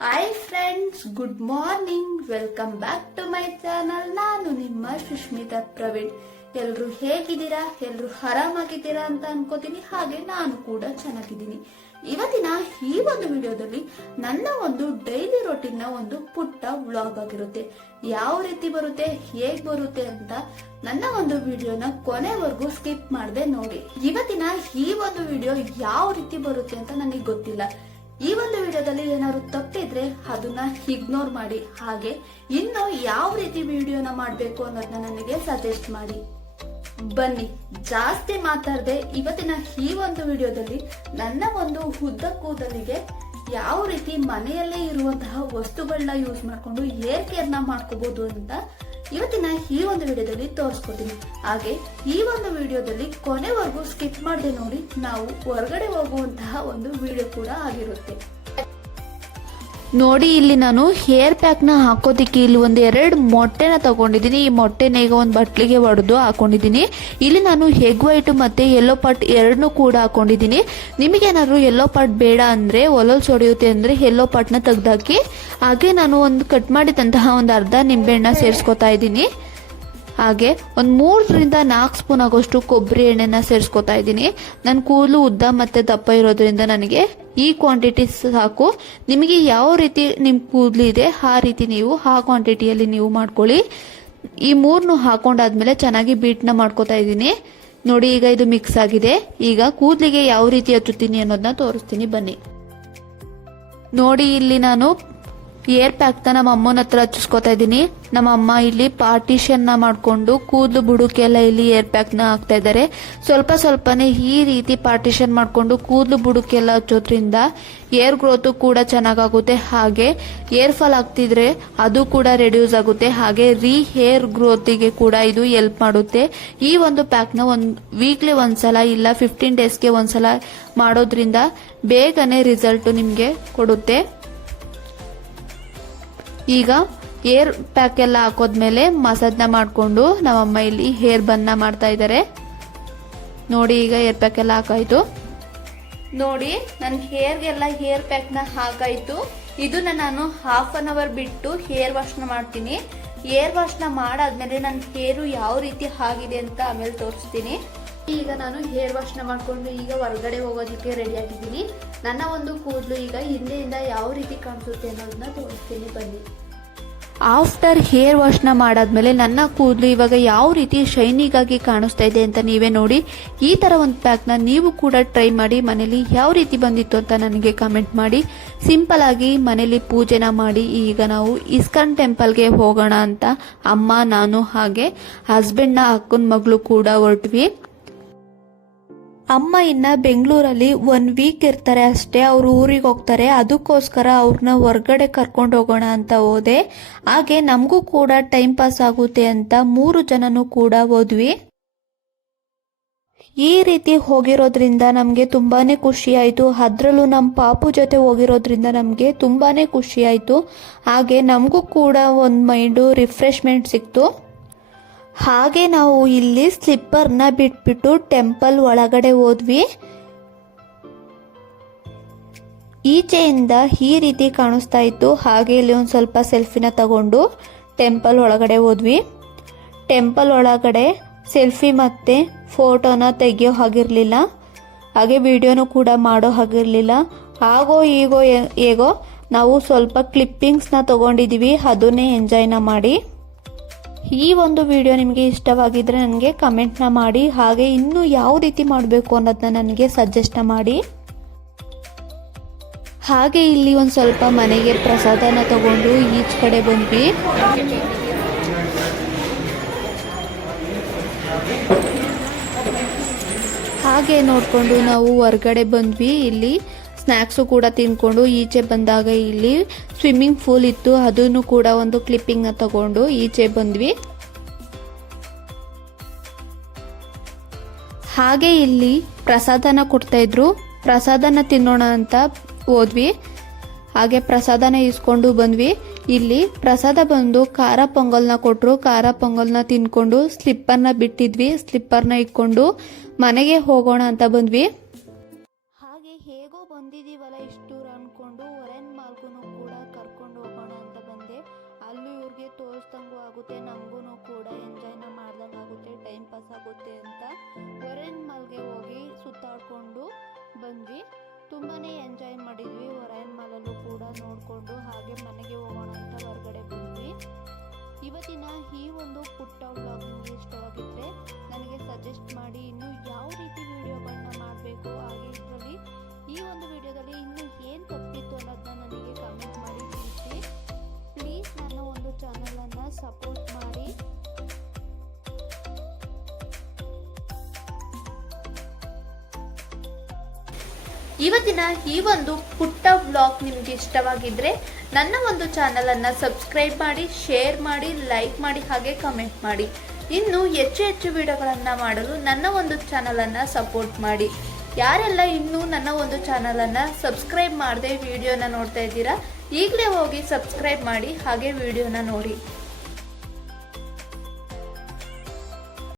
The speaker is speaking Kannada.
Hi friends, good morning. Welcome back to my channel. ನಾನು ನಿಮ್ಮ ಸುಷ್ಮಿತಾ ಪ್ರವೀಣ್. ಎಲ್ರು ಹೇಗಿದ್ದೀರಾ? ಎಲ್ರು ಆರಾಮಾಗಿದ್ದೀರಾ ಅಂತ ಅನ್ಕೋತೀನಿ. ಹಾಗೆ ನಾನು ಕೂಡ ಚೆನ್ನಾಗಿದ್ದೀನಿ. ಇವತ್ತಿನ ಈ ಒಂದು ವಿಡಿಯೋದಲ್ಲಿ ನನ್ನ ಒಂದು ಡೈಲಿ ರೋಟೀನ್ ನ ಒಂದು ಪುಟ್ಟ ವ್ಲಾಗ್ ಆಗಿರುತ್ತೆ. ಯಾವ ರೀತಿ ಬರುತ್ತೆ, ಹೇಗ್ ಬರುತ್ತೆ ಅಂತ ನನ್ನ ಒಂದು ವಿಡಿಯೋನ ಕೊನೆವರೆಗೂ ಸ್ಕಿಪ್ ಮಾಡದೆ ನೋಡಿ. ಇವತ್ತಿನ ಈ ಒಂದು ವಿಡಿಯೋ ಯಾವ ರೀತಿ ಬರುತ್ತೆ ಅಂತ ನನಗೆ ಗೊತ್ತಿಲ್ಲ. ಈ ಒಂದು ವಿಡಿಯೋದಲ್ಲಿ ಏನಾದ್ರು ತಪ್ಪಿದ್ರೆ ಅದನ್ನ ಇಗ್ನೋರ್ ಮಾಡಿ. ಹಾಗೆ ಇನ್ನು ಯಾವ ರೀತಿ ವಿಡಿಯೋನ ಮಾಡಬೇಕು ಅನ್ನೋದನ್ನ ನನಗೆ ಸಜೆಸ್ಟ್ ಮಾಡಿ. ಬನ್ನಿ, ಜಾಸ್ತಿ ಮಾತಾಡದೆ ಇವತ್ತಿನ ಈ ಒಂದು ವಿಡಿಯೋದಲ್ಲಿ ನನ್ನ ಒಂದು ಉದ್ದ ಕೂದಲಿಗೆ ಯಾವ ರೀತಿ ಮನೆಯಲ್ಲೇ ಇರುವಂತಹ ವಸ್ತುಗಳನ್ನ ಯೂಸ್ ಮಾಡ್ಕೊಂಡು ಹೇರ್ ಕೇರ್ ನ ಮಾಡ್ಕೋಬಹುದು ಅಂತ ಇವತ್ತಿನ ಈ ಒಂದು ವಿಡಿಯೋದಲ್ಲಿ ತೋರಿಸ್ಕೊತೀನಿ. ಹಾಗೆ ಈ ಒಂದು ವಿಡಿಯೋದಲ್ಲಿ ಕೊನೆವರೆಗೂ ಸ್ಕಿಪ್ ಮಾಡದೆ ನೋಡಿ. ನಾವು ಹೊರಗಡೆ ಹೋಗುವಂತಹ ಒಂದು ವಿಡಿಯೋ ಕೂಡ ಆಗಿರುತ್ತೆ. ನೋಡಿ, ಇಲ್ಲಿ ನಾನು ಹೇರ್ ಪ್ಯಾಕ್ ನ ಹಾಕೋದಿಕ್ಕೆ ಇಲ್ಲಿ ಒಂದು 2 ಮೊಟ್ಟೆನ ತಗೊಂಡಿದ್ದೀನಿ. ಈ ಮೊಟ್ಟೆನ ಈಗ ಒಂದು ಬಟ್ಲಿಗೆ ಒಡೆದು ಹಾಕೊಂಡಿದ್ದೀನಿ. ಇಲ್ಲಿ ನಾನು ಎಗ್ ವೈಟ್ ಮತ್ತೆ ಯೆಲ್ಲೋ ಪಾರ್ಟ್ ಎರಡನ್ನೂ ಕೂಡ ಹಾಕೊಂಡಿದ್ದೀನಿ. ನಿಮಗೇನಾದ್ರು ಯೆಲ್ಲೋ ಪಾರ್ಟ್ ಬೇಡ ಅಂದ್ರೆ, ಒಲಲ್ ಸೊಡೆಯುತ್ತೆ ಅಂದ್ರೆ ಯೆಲ್ಲೋ ಪಾರ್ಟ್ ನ ತೆಗ್ದಾಕಿ. ಹಾಗೆ ನಾನು ಒಂದು ಕಟ್ ಮಾಡಿದಂತಹ ಒಂದು ಅರ್ಧ ನಿಂಬೆಹಣ್ಣ ಸೇರಿಸ್ಕೊತಾ ಇದ್ದೀನಿ. ಹಾಗೆ ಒಂದು 3ರಿಂದ 4 ಸ್ಪೂನ್ ಆಗೋಷ್ಟು ಕೊಬ್ಬರಿ ಎಣ್ಣೆನ ಸೇರಿಸ್ಕೊತಾ ಇದ್ದೀನಿ. ನನ್ನ ಕೂದಲು ಉದ್ದ ಮತ್ತೆ ದಪ್ಪ ಇರೋದ್ರಿಂದ ನನಗೆ ಈ ಕ್ವಾಂಟಿಟಿ ಸಾಕು. ನಿಮಗೆ ಯಾವ ರೀತಿ ನಿಮ್ಮ ಕೂದಲು ಇದೆ ಆ ರೀತಿ ನೀವು ಆ ಕ್ವಾಂಟಿಟಿಯಲ್ಲಿ ನೀವು ಮಾಡ್ಕೊಳ್ಳಿ. ಈ 3 ಹಾಕೊಂಡಾದ್ಮೇಲೆ ಚೆನ್ನಾಗಿ ಬೀಟ್ನ ಮಾಡ್ಕೊತಾ ಇದ್ದೀನಿ. ನೋಡಿ, ಈಗ ಇದು ಮಿಕ್ಸ್ ಆಗಿದೆ. ಈಗ ಕೂದಲಿಗೆ ಯಾವ ರೀತಿ ಹಚ್ಚುತ್ತೀನಿ ಅನ್ನೋದನ್ನ ತೋರಿಸ್ತೀನಿ, ಬನ್ನಿ. ನೋಡಿ, ಇಲ್ಲಿ ನಾನು ಏರ್ ಪ್ಯಾಕ್ ನಮ್ಮ ಅಮ್ಮನ ಹತ್ರ ಹಚ್ಚಿಸ್ಕೊತಾ ಇದ್ದೀನಿ. ನಮ್ಮ ಅಮ್ಮ ಇಲ್ಲಿ ಪಾರ್ಟಿಷನ್ ನ ಮಾಡ್ಕೊಂಡು ಕೂದಲು ಬುಡಕ್ಕೆಲ್ಲ ಇಲ್ಲಿ ಏರ್ ಪ್ಯಾಕ್ ನ ಹಾಕ್ತಾ ಇದ್ದಾರೆ. ಸ್ವಲ್ಪ ಸ್ವಲ್ಪನೇ ಈ ರೀತಿ ಪಾರ್ಟಿಷನ್ ಮಾಡ್ಕೊಂಡು ಕೂದಲು ಬುಡಕ್ಕೆಲ್ಲ ಹಚ್ಚೋದ್ರಿಂದ ಏರ್ ಗ್ರೋತ್ ಕೂಡ ಚೆನ್ನಾಗಾಗುತ್ತೆ. ಹಾಗೆ ಏರ್ ಫಾಲ್ ಆಗ್ತಿದ್ರೆ ಅದು ಕೂಡ ರೆಡ್ಯೂಸ್ ಆಗುತ್ತೆ. ಹಾಗೆ ಹೇರ್ ಗ್ರೋತಿಗೆ ಕೂಡ ಇದು ಹೆಲ್ಪ್ ಮಾಡುತ್ತೆ. ಈ ಒಂದು ಪ್ಯಾಕ್ ನ ವೀಕ್ಲಿ ಒಂದ್ಸಲ ಇಲ್ಲ 15 ಡೇಸ್ಗೆ ಒಂದ್ಸಲ ಮಾಡೋದ್ರಿಂದ ಬೇಗನೆ ರಿಸಲ್ಟ್ ನಿಮ್ಗೆ ಕೊಡುತ್ತೆ. ಈಗ ಏರ್ ಪ್ಯಾಕ್ ಎಲ್ಲ ಹಾಕೋದ್ಮೇಲೆ ಮಸಾಜ್ನ ಮಾಡ್ಕೊಂಡು ನಮ್ಮಮ್ಮ ಇಲ್ಲಿ ಹೇರ್ ಬನ್ನ ಮಾಡ್ತಾ ಇದ್ದಾರೆ. ನೋಡಿ, ಈಗ ಏರ್ ಪ್ಯಾಕ್ ಎಲ್ಲ ಹಾಕಾಯ್ತು. ನೋಡಿ, ನನ್ನ ಹೇರ್ಗೆಲ್ಲ ಹೇರ್ ಪ್ಯಾಕ್ ನ ಹಾಕಾಯ್ತು. ಇದನ್ನ ನಾನು 1/2 ಅವರ್ ಬಿಟ್ಟು ಹೇರ್ ವಾಶ್ ನ ಮಾಡ್ತೀನಿ. ಹೇರ್ ವಾಶ್ ನ ಮಾಡಾದ್ಮೇಲೆ ನನ್ನ ಹೇರು ಯಾವ ರೀತಿ ಆಗಿದೆ ಅಂತ ಆಮೇಲೆ ತೋರಿಸ್ತೀನಿ. ಈಗ ನಾನು ಹೇರ್ ವಾಶ್ ನ ಮಾಡ್ಕೊಂಡು ಈಗ ಹೊರಗಡೆ ಹೋಗೋದಕ್ಕೆ ರೆಡಿ ಆಗಿದ್ದೀನಿ. ನನ್ನ ಒಂದು ಕೂದಲು ಈಗ ಹಿಂದೆಯಿಂದ ಯಾವ ರೀತಿ ಕಾಣಿಸುತ್ತೆ ಅನ್ನೋದನ್ನ ತೋರಿಸ್ತೀನಿ, ಬನ್ನಿ. ಆಫ್ಟರ್ ಹೇರ್ ವಾಶ್ ನ ಮಾಡಾದ್ಮೇಲೆ ನನ್ನ ಕೂದಲು ಇವಾಗ ಯಾವ ರೀತಿ ಶೈನಿಂಗ್ ಆಗಿ ಕಾಣಿಸ್ತಾ ಇದೆ ಅಂತ ನೀವೇ ನೋಡಿ. ಈ ತರ ಒಂದು ಪ್ಯಾಕ್ ನ ನೀವು ಕೂಡ ಟ್ರೈ ಮಾಡಿ. ಮನೇಲಿ ಯಾವ ರೀತಿ ಬಂದಿತ್ತು ಅಂತ ನನಗೆ ಕಮೆಂಟ್ ಮಾಡಿ. ಸಿಂಪಲ್ ಆಗಿ ಮನೇಲಿ ಪೂಜೆನ ಮಾಡಿ ಈಗ ನಾವು ಇಸ್ಕಾನ್ ಟೆಂಪಲ್ಗೆ ಹೋಗೋಣ ಅಂತ ಅಮ್ಮ, ನಾನು ಹಾಗೆ ಹಸ್ಬೆಂಡ್ ನ ಅಕ್ಕನ ಮಗಳು ಕೂಡ ಹೊರಟ್ವಿ. ಅಮ್ಮ ಇನ್ನ ಬೆಂಗಳೂರಲ್ಲಿ 1 ವೀಕ್ ಇರ್ತಾರೆ ಅಷ್ಟೇ. ಅವ್ರು ಊರಿಗೆ ಹೋಗ್ತಾರೆ. ಅದಕ್ಕೋಸ್ಕರ ಅವ್ರನ್ನ ಹೊರಗಡೆ ಕರ್ಕೊಂಡು ಹೋಗೋಣ ಅಂತ ಹೋದೆ. ಹಾಗೆ ನಮಗೂ ಕೂಡ ಟೈಮ್ ಪಾಸ್ ಆಗುತ್ತೆ ಅಂತ 3 ಜನನು ಕೂಡ ಹೋದ್ವಿ. ಈ ರೀತಿ ಹೋಗಿರೋದ್ರಿಂದ ನಮ್ಗೆ ತುಂಬಾನೇ ಖುಷಿ ಆಯ್ತು. ಅದ್ರಲ್ಲೂ ನಮ್ಮ ಪಾಪು ಜೊತೆ ಹೋಗಿರೋದ್ರಿಂದ ನಮ್ಗೆ ತುಂಬಾನೇ ಖುಷಿ ಆಯ್ತು. ಹಾಗೆ ನಮಗೂ ಕೂಡ ಒಂದು ಮೈಂಡು ರಿಫ್ರೆಶ್ಮೆಂಟ್ ಸಿಕ್ತು. ಹಾಗೆ ನಾವು ಇಲ್ಲಿ ಸ್ಲಿಪ್ಪರ್ನ ಬಿಟ್ಬಿಟ್ಟು ಟೆಂಪಲ್ ಒಳಗಡೆ ಹೋದ್ವಿ. ಈಚೆಯಿಂದ ಈ ರೀತಿ ಕಾಣಿಸ್ತಾ ಇತ್ತು. ಹಾಗೆ ಇಲ್ಲಿ ಒಂದು ಸ್ವಲ್ಪ ಸೆಲ್ಫಿನ ತಗೊಂಡು ಟೆಂಪಲ್ ಒಳಗಡೆ ಹೋದ್ವಿ. ಟೆಂಪಲ್ ಒಳಗಡೆ ಸೆಲ್ಫಿ ಮತ್ತೆ ಫೋಟೋನ ತೆಗಿಯೋ ಹಾಗಿರ್ಲಿಲ್ಲ. ಹಾಗೆ ವಿಡಿಯೋನು ಕೂಡ ಮಾಡೋ ಹಾಗಿರ್ಲಿಲ್ಲ. ಹಾಗೋ ಈಗೋ ಹೇಗೋ ನಾವು ಸ್ವಲ್ಪ ಕ್ಲಿಪ್ಪಿಂಗ್ಸ್ನ ತಗೊಂಡಿದೀವಿ. ಅದನ್ನೇ ಎಂಜಾಯ್ನ ಮಾಡಿ. ಈ ಒಂದು ವಿಡಿಯೋ ನಿಮಗೆ ಇಷ್ಟವಾಗಿದ್ರೆ ನನಗೆ ಕಮೆಂಟ್ನ ಮಾಡಿ. ಹಾಗೆ ಇನ್ನೂ ಯಾವ ರೀತಿ ಮಾಡಬೇಕು ಅನ್ನೋದನ್ನ ನನಗೆ ಸಜೆಸ್ಟ್ ಮಾಡಿ. ಹಾಗೆ ಇಲ್ಲಿ ಒಂದು ಸ್ವಲ್ಪ ಮನೆಗೆ ಪ್ರಸಾದನ ತಗೊಂಡು ಈಚ್ ಕಡೆ ಬಂದ್ವಿ. ಹಾಗೆ ನೋಡ್ಕೊಂಡು ನಾವು ಹೊರಗಡೆ ಬಂದ್ವಿ. ಇಲ್ಲಿ ಸ್ನ್ಯಾಕ್ಸು ಕೂಡ ತಿನ್ಕೊಂಡು ಈಚೆ ಬಂದಾಗ ಇಲ್ಲಿ ಸ್ವಿಮ್ಮಿಂಗ್ ಪೂಲ್ ಇತ್ತು. ಅದನ್ನು ಕೂಡ ಒಂದು ಕ್ಲಿಪ್ಪಿಂಗ್ ನ ತಗೊಂಡು ಈಚೆ ಬಂದ್ವಿ. ಹಾಗೆ ಇಲ್ಲಿ ಪ್ರಸಾದನ ಕೊಡ್ತಾ ಇದ್ರು. ಪ್ರಸಾದನ ತಿನ್ನೋಣ ಅಂತ ಹೋದ್ವಿ. ಹಾಗೆ ಪ್ರಸಾದನ ಇಸ್ಕೊಂಡು ಬಂದ್ವಿ. ಇಲ್ಲಿ ಪ್ರಸಾದ ಬಂದು ಖಾರ ಪೊಂಗಲ್ನ ಕೊಟ್ರು. ಖಾರ ಪೊಂಗಲ್ನ ತಿನ್ಕೊಂಡು ಸ್ಲಿಪ್ಪರ್ನ ಬಿಟ್ಟಿದ್ವಿ. ಸ್ಲಿಪ್ಪರ್ನ ಇಟ್ಕೊಂಡು ಮನೆಗೆ ಹೋಗೋಣ ಅಂತ ಬಂದ್ವಿ. ಹೇಗೋ ಬಂದಿದೀವಲ್ಲ ಇಷ್ಟು ಅನ್ಕೊಂಡು ಒರೆನ್ ಮಾಲ್ಗೂ ಕೂಡ ನೋಡಿಕೊಂಡು ಹಾಗೆ ಮನೆಗೆ ಹೋಗೋಣ ಅಂತ ಹೊರಗಡೆ ಬಂದ್ವಿ. ಇವತ್ತಿನ ಈ ಒಂದು ಪುಟ್ಟ ವ್ಲಾಗ್ ನಿಮಗೆ ಇಷ್ಟವಾಗಿದ್ದರೆ ನನಗೆ ಸಜೆಸ್ಟ್ ಮಾಡಿ ಇನ್ನು ಯಾವ ರೀತಿ ವಿಡಿಯೋಗಳನ್ನ ಮಾಡಬೇಕು. ಹಾಗೆ ಇದರಲ್ಲಿ ಈ ಒಂದು ವಿಡಿಯೋದಲ್ಲಿ ಇನ್ನು ಏನು ತಪ್ಪಿತ್ತು ಅನ್ನೋದನ್ನ ನನಗೆ ಕಮೆಂಟ್ ಮಾಡಿ ತಿಳಿಸಿ. ಪ್ಲೀಸ್ ನನ್ನ ಒಂದು ಚಾನಲನ್ನು ಸಪೋರ್ಟ್ ಮಾಡಿ. ಇವತ್ತಿನ ಈ ಒಂದು ಪುಟ್ಟ ವ್ಲಾಗ್ ನಿಮಗೆ ಇಷ್ಟವಾಗಿದ್ದರೆ ನನ್ನ ಒಂದು ಚಾನಲನ್ನು ಸಬ್ಸ್ಕ್ರೈಬ್ ಮಾಡಿ, ಶೇರ್ ಮಾಡಿ, ಲೈಕ್ ಮಾಡಿ, ಹಾಗೆ ಕಮೆಂಟ್ ಮಾಡಿ. ಇನ್ನು ಹೆಚ್ಚು ಹೆಚ್ಚು ವಿಡಿಯೋಗಳನ್ನು ಮಾಡಲು ನನ್ನ ಒಂದು ಚಾನಲನ್ನು ಸಪೋರ್ಟ್ ಮಾಡಿ. ಯಾರೆಲ್ಲ ಇನ್ನೂ ನನ್ನ ಒಂದು ಚಾನಲನ್ನು ಸಬ್ಸ್ಕ್ರೈಬ್ ಮಾಡದೆ ವಿಡಿಯೋನ ನೋಡ್ತಾ ಇದ್ದೀರಾ, ಈಗಲೇ ಹೋಗಿ ಸಬ್ಸ್ಕ್ರೈಬ್ ಮಾಡಿ ಹಾಗೆ ವಿಡಿಯೋನ ನೋಡಿ.